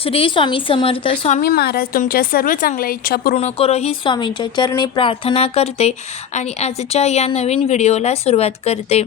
श्री स्वामी समर्थ. स्वामी महाराज तुमच्या सर्व चांगल्या इच्छा पूर्ण करो ही स्वामींच्या चरणी प्रार्थना करते आणि आजच्या या नवीन व्हिडिओला सुरुवात करते.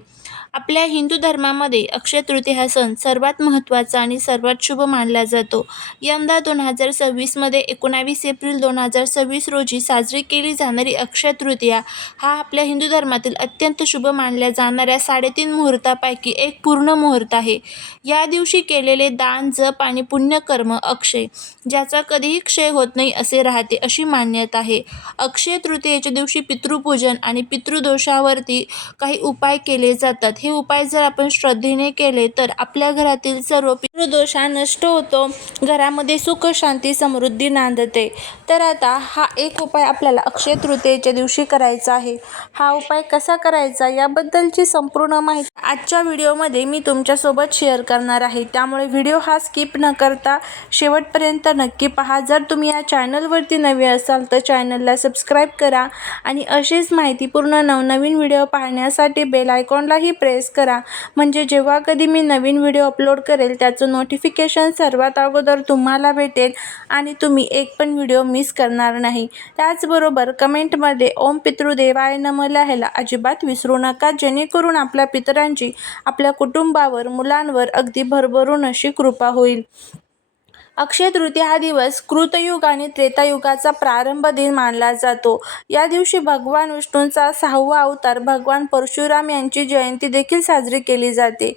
आपल्या हिंदू धर्मामध्ये अक्षय तृतीया हा सण सर्वात महत्त्वाचा आणि सर्वात शुभ मानला जातो. यंदा 2026मध्ये 19 एप्रिल 2026 रोजी साजरी केली जाणारी अक्षय तृतीया हा आपल्या हिंदू धर्मातील अत्यंत शुभ मानल्या जाणाऱ्या 3.5 मुहूर्तापैकी एक पूर्ण मुहूर्त आहे. या दिवशी केलेले दान, जप आणि पुण्यकर्म अक्षय, ज्याचा कधीही क्षय होत नाही असे राहते अशी मान्यता आहे. अक्षय तृतीयेच्या दिवशी पितृपूजन आणि पितृदोषावरती काही उपाय केले जातात. हे उपाय जर आपण श्रद्धेने केले तर आपल्या घरातील सर्व पितृदोष नष्ट होतो, घरामध्ये सुख, शांती, समृद्धी नांदते. तर आता हा एक उपाय आपल्याला अक्षय तृतीयेच्या दिवशी करायचा आहे. हा उपाय कसा करायचा याबद्दलची संपूर्ण माहिती आजच्या व्हिडिओमध्ये मी तुमच्यासोबत शेअर करणार आहे. त्यामुळे व्हिडिओ हा स्किप न करता शेवटपर्यंत नक्की पहा. जर तुम्ही या चॅनलवरती नवे असाल तर चॅनलला सबस्क्राईब करा आणि अशीच माहितीपूर्ण नवनवीन व्हिडिओ पाहण्यासाठी बेल आयकॉनलाही प्रेस करा, म्हणजे जेव्हा कधी मी नवीन व्हिडिओ अपलोड करेल त्याचं नोटिफिकेशन सर्वात अगोदर तुम्हाला भेटेल आणि तुम्ही एक पण व्हिडिओ मिस करणार नाही. त्याचबरोबर कमेंटमध्ये ओम पितृदेवाय नमः लिहायला अजिबात विसरू नका, जेणेकरून आपल्या पितरांची आपल्या कुटुंबावर, मुलांवर अगदी भरभरून अशी कृपा होईल. अक्षय तृतीया हा दिवस कृतयुग आणि त्रेतायुगाचा प्रारंभ दिन मानला जातो. या दिवशी भगवान विष्णूंचा 6वा अवतार भगवान परशुराम यांची जयंती देखील साजरी केली जाते.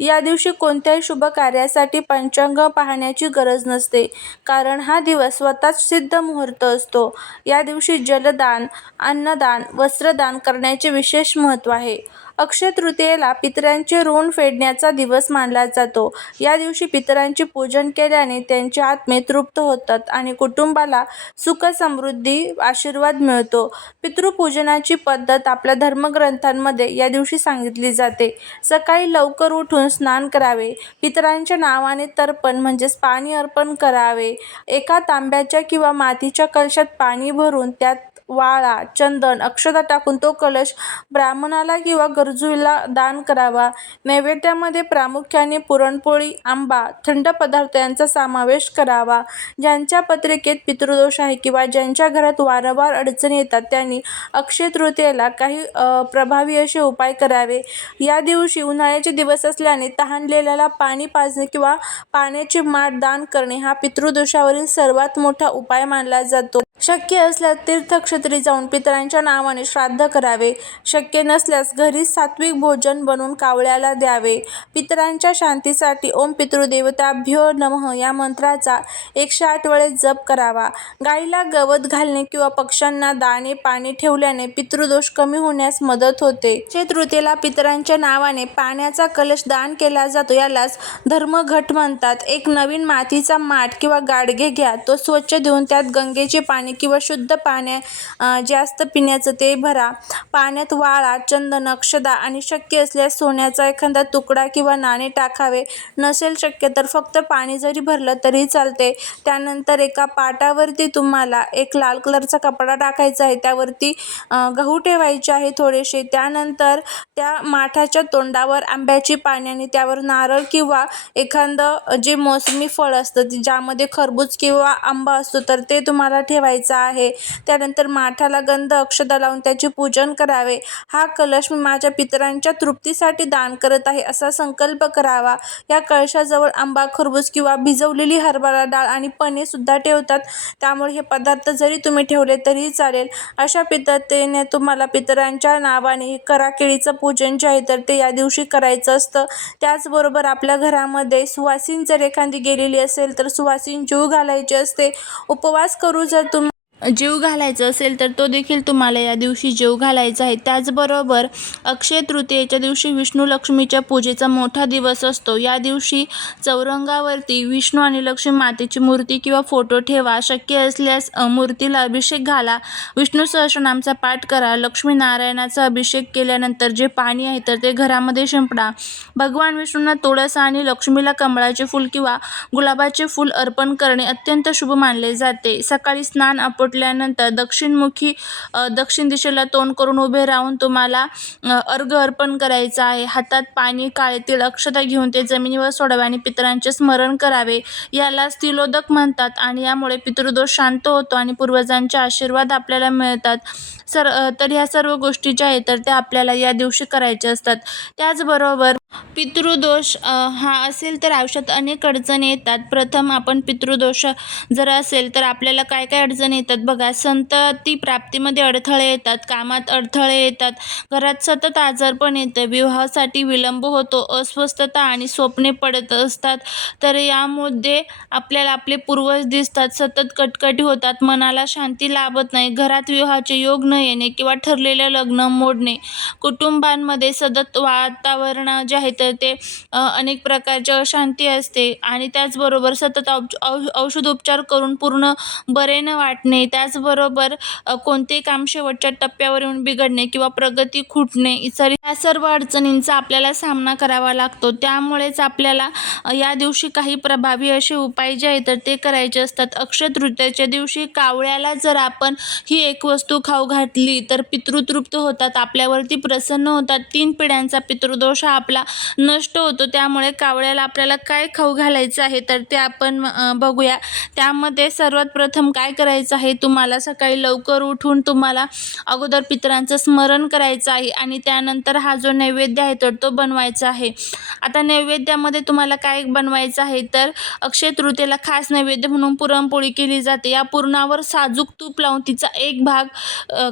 या दिवशी कोणत्याही शुभ कार्यासाठी पंचांग पाहण्याची गरज नसते, कारण हा दिवस स्वतःच सिद्ध मुहूर्त असतो. या दिवशी जलदान, अन्नदान, वस्त्रदान करण्याचे विशेष महत्त्व आहे. अक्षय तृतीयेला पितरांचे ऋण फेडण्याचा दिवस मानला जातो. या दिवशी पितरांचे पूजन केल्याने त्यांचे आत्मे तृप्त होतात आणि कुटुंबाला सुख, समृद्धी, आशीर्वाद मिळतो. पितृपूजनाची पद्धत आपल्या धर्मग्रंथांमध्ये या दिवशी सांगितली जाते. सकाळी लवकर उठून स्नान करावे, पितरांच्या नावाने तर्पण म्हणजेच पाणी अर्पण करावे. एका तांब्याच्या किंवा मातीच्या कलशात पाणी भरून त्यात वाळा, चंदन, अक्षता टाकून तो कलश ब्राह्मणाला किंवा गरजूला दान करावा. नैवेद्यामध्ये प्रामुख्याने पुरणपोळी, आंबा, थंड पदार्थ यांचा समावेश करावा. ज्यांच्या पत्रिकेत पितृदोष आहे किंवा ज्यांच्या घरात वारंवार अडचणी येतात त्यांनी अक्षय तृतीयेला काही प्रभावी असे उपाय करावे. या दिवशी उन्हाळ्याचे दिवस असल्याने तहानलेल्याला पाणी पाजणे किंवा पाण्याची माठ दान करणे हा पितृदोषावरील सर्वात मोठा उपाय मानला जातो. शक्य असल्यास तीर्थक्षेत्री जाऊन पितरांच्या नावाने श्राद्ध करावे. शक्य नसल्यास घरीच सात्विक भोजन बनवून कावळ्याला द्यावे. पितरांच्या शांतीसाठी ओम पितृदेवताभ्यो नमः या मंत्राचा 108 वेळेस जप करावा. गाईला गवत घालणे किंवा पक्ष्यांना दाणे पाणी ठेवल्याने पितृदोष कमी होण्यास मदत होते. अक्षय तृतीयेला पितरांच्या नावाने पाण्याचा कलश दान केला जातो. यालाच धर्मघट म्हणतात. एक नवीन मातीचा माठ किंवा गाडगे घ्या, तो स्वच्छ धुवून त्यात गंगेचे पाणी किंवा शुद्ध पाणी जास्त पिण्याचं ते भरा. पाण्यात वाळा, चंदन, अक्षता आणि शक्य असल्यास सोन्याचा एखादा तुकडा किंवा नाणे टाकावे. नसेल शक्य तर फक्त पाणी जरी भरलं तरी चालते. त्यानंतर एका पाटावरती तुम्हाला एक लाल कलरचा कपडा टाकायचा आहे, त्यावरती गहू ठेवायचे आहे थोडेसे. त्यानंतर त्या माठाच्या तोंडावर आंब्याची पाने आणि त्यावर नारळ किंवा एखादं जे मोसमी फळ असतं ज्यामध्ये खरबूज किंवा आंबा असतो तर ते तुम्हाला ठेवायचं आहे. त्यानंतर माठाला गंध, अक्षता लावून त्याचे पूजन करावे. हा कलश मी माझ्या पितरांच्या तृप्तीसाठी दान करत आहे असा संकल्प करावा. या कळशाजवळ आंबा, खरबूज किंवा भिजवलेली हरभरा डाळ आणि पने सुद्धा ठेवतात, त्यामुळे हे पदार्थ जरी तुम्ही ठेवले तरी चालेल. अशा पद्धतीने तुम्हाला पितरांच्या नावाने कराकेळीचं पूजन जे आहे तर ते या दिवशी करायचं असतं. त्याचबरोबर आपल्या घरामध्ये सुवासीन जर एखादी गेलेली असेल तर सुवासीन जीव घालायचे असते. उपवास करू जर जीव घालायचा असेल तर तो देखील तुम्हाला या दिवशी जीव घालायचा आहे. त्याचबरोबर अक्षय तृतीयेच्या दिवशी विष्णू लक्ष्मीच्या पूजेचा मोठा दिवस असतो. या दिवशी चौरंगावरती विष्णू आणि लक्ष्मी मातेची मूर्ती किंवा फोटो ठेवा. शक्य असल्यास मूर्तीला अभिषेक घाला. विष्णू सहस्रनामचा पाठ करा. लक्ष्मी नारायणाचा अभिषेक केल्यानंतर जे पाणी आहे तर ते घरामध्ये शिंपडा. भगवान विष्णूंना तुळस आणि लक्ष्मीला कमळाचे फूल किंवा गुलाबाचे फूल अर्पण करणे अत्यंत शुभ मानले जाते. सकाळी स्नान, लोटल्यानंतर दक्षिण दिशेला तोंड करून उभे राहून तुम्हाला अर्घ्य अर्पण करायचं आहे. हातात पाणी, काळे तीळ, अक्षता घेऊन ते जमिनीवर सोडावे आणि पितरांचे स्मरण करावे. यालाच तिलोदक म्हणतात आणि यामुळे पितृदोष शांत होतो आणि पूर्वजांचे आशीर्वाद आपल्याला मिळतात. तर ह्या सर्व गोष्टी ज्या आहेत तर त्या आपल्याला या दिवशी करायच्या असतात. त्याचबरोबर पितृदोष हा असेल तर आयुष्यात अनेक अडचणी येतात. प्रथम आपण पितृदोष जर असेल तर आपल्याला काय काय अडचणी येतात बघा. संतती प्राप्तीमध्ये अडथळे येतात, कामात अडथळे येतात, घरात सतत आजारपण येतं, विवाहासाठी विलंब होतो, अस्वस्थता आणि स्वप्ने पडत असतात. तर यामध्ये आपल्याला आपले पूर्वज दिसतात, सतत कटकटी होतात, मनाला शांती लाभत नाही, घरात विवाहाचे योग न येणे किंवा ठरलेलं लग्न मोडणे, कुटुंबांमध्ये सतत वातावरण जे आहे तर ते अनेक प्रकारची अशांती असते आणि त्याचबरोबर सतत औषधोपचार करून पूर्ण बरे न वाटणे, त्याचबरोबर कोणते काम शेवटच्या टप्प्यावर येऊन बिघडणे किंवा प्रगती खुंटणे, या सर्व अडचणींचा आपल्याला सामना करावा लागतो. त्यामुळेच आपल्याला या दिवशी काही प्रभावी असे उपाय जे आहेत तर ते करायचे असतात. अक्षय तृतीयेच्या दिवशी कावळ्याला जर आपण ही एक वस्तू खाऊ घातली तर पितृ तृप्त होतात, आपल्यावरती प्रसन्न होतात, 3 पिढ्यांचा पितृदोष हा आपला नष्ट होतो. त्यामुळे कावळ्याला आपल्याला काय खाऊ घालायचं आहे तर ते आपण बघूया. त्यामध्ये सर्वात प्रथम काय करायचं आहे, तुम्हाला सकाळी लवकर उठून तुम्हाला अगोदर पितरांचं स्मरण करायचं आहे आणि त्यानंतर हा जो नैवेद्य आहे तर तो बनवायचा आहे. आता नैवेद्यामध्ये तुम्हाला काय बनवायचं आहे तर अक्षय तृतीयेला खास नैवेद्य म्हणून पुरणपोळी केली जाते. या पुरणावर साजूक तूप लावून तिचा एक भाग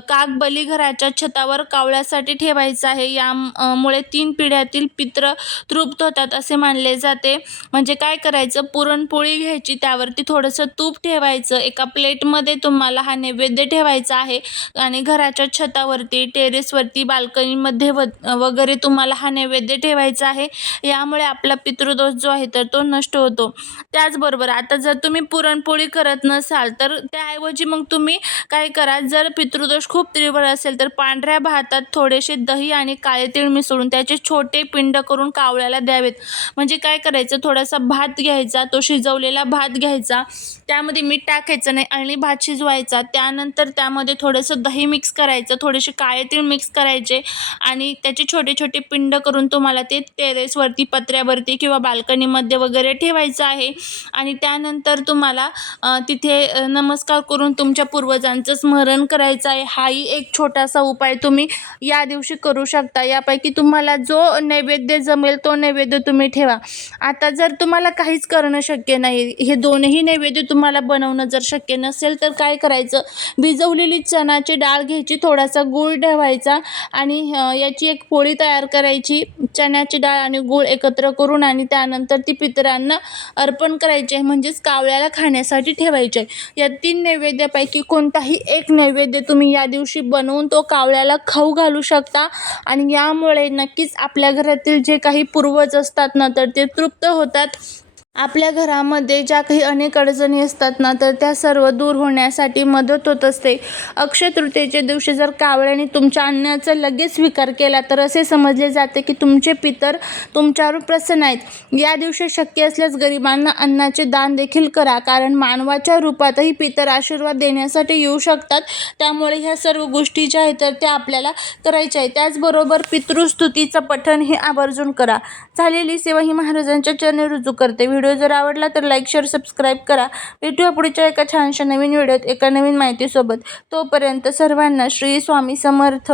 काक बलीघराच्या छतावर कावळ्यासाठी ठेवायचा आहे. यामुळे 3 पिढ्यातील पित्र तृप्त होतात असे मानले जाते. म्हणजे काय करायचं, पुरणपोळी घ्यायची, त्यावरती थोडंसं तूप ठेवायचं, एका प्लेटमध्ये तुम्हाला हा नैवेद्य ठेवायचा आहे आणि घराच्या छतावरती, टेरेसवरती, बाल्कनीमध्ये वगैरे तुम्हाला हा नैवेद्य ठेवायचा आहे. यामुळे आपला पितृदोष जो आहे तर तो नष्ट होतो. त्याचबरोबर आता जर तुम्ही पुरणपोळी करत नसाल तर त्याऐवजी मग तुम्ही काय करा, जर पितृदोष खूप तीव्र असेल तर पांढऱ्या भातात थोडेसे दही आणि काळे तीळ मिसळून त्याचे छोटे पिंड करून कावळ्याला द्यावेत. म्हणजे काय करायचं, थोडासा भात घ्यायचा, तो शिजवलेला भात घ्यायचा, त्यामध्ये मीठ टाकायचं नाही आणि भात शिजवायचा. त्यानंतर त्यामध्ये थोडंसं दही मिक्स करायचं, थोडेसे काळे तीळ मिक्स करायचे आणि त्याचे छोटे छोटे पिंड करून तुम्हाला ते टेरेसवरती, पत्र्यावरती किंवा बाल्कनीमध्ये वगैरे ठेवायचं आहे. आणि त्यानंतर तुम्हाला तिथे नमस्कार करून तुमच्या पूर्वजांचं स्मरण करायचं आहे. हाही एक छोटासा उपाय तुम्ही या दिवशी करू शकता. यापैकी तुम्हाला जो नैवेद्य जमेल तो नैवेद्य तुम्ही ठेवा. आता जर तुम्हाला काहीच करणं शक्य नाही, हे दोनही नैवेद्य तुम्हाला बनवणं जर शक्य नसेल तर काय करायचं, भिजवलेली चणाची डाळ घ्यायची, थोडासा गूळ ठेवायचा आणि याची एक पोळी तयार करायची, चण्याची डाळ आणि गूळ एकत्र करून, आणि त्यानंतर ती पितरांना अर्पण करायची आहे, म्हणजेच कावळ्याला खाण्यासाठी ठेवायचे आहे. या 3 नैवेद्यापैकी कोणताही एक नैवेद्य तुम्ही या दिवशी बनवून तो कावळ्याला खाऊ घालू शकता आणि यामुळे नक्कीच आपल्या घरातील जे काही पूर्वज असतात ना तर ते तृप्त होतात. आपल्या घरामध्ये ज्या काही अनेक अडचणी असतात ना तर त्या सर्व दूर होण्यासाठी मदत होत असते. अक्षय तृतीयेच्या दिवशी जर कावळ्याने तुमच्या अन्नाचा लगेच स्वीकार केला तर असे समजले जाते की तुमचे पितर तुमच्यावर प्रसन्न आहेत. या दिवशी शक्य असल्यास गरिबांना अन्नाचे दान देखील करा, कारण मानवाच्या रूपातही पितर आशीर्वाद देण्यासाठी येऊ शकतात. त्यामुळे ह्या सर्व गोष्टी ज्या आहेत तर त्या आपल्याला करायच्या आहेत. त्याचबरोबर पितृस्तुतीचं पठण हे आवर्जून करा. झालेली सेवा ही महाराजांच्या चरणी रुजू करते. व्हिडिओ जर आवडला तर लाईक, शेअर, सबस्क्राईब करा. भेटूया पुढच्या एका छानशा नवीन व्हिडिओत एका नवीन माहितीसोबत. तोपर्यंत सर्वांना श्री स्वामी समर्थ.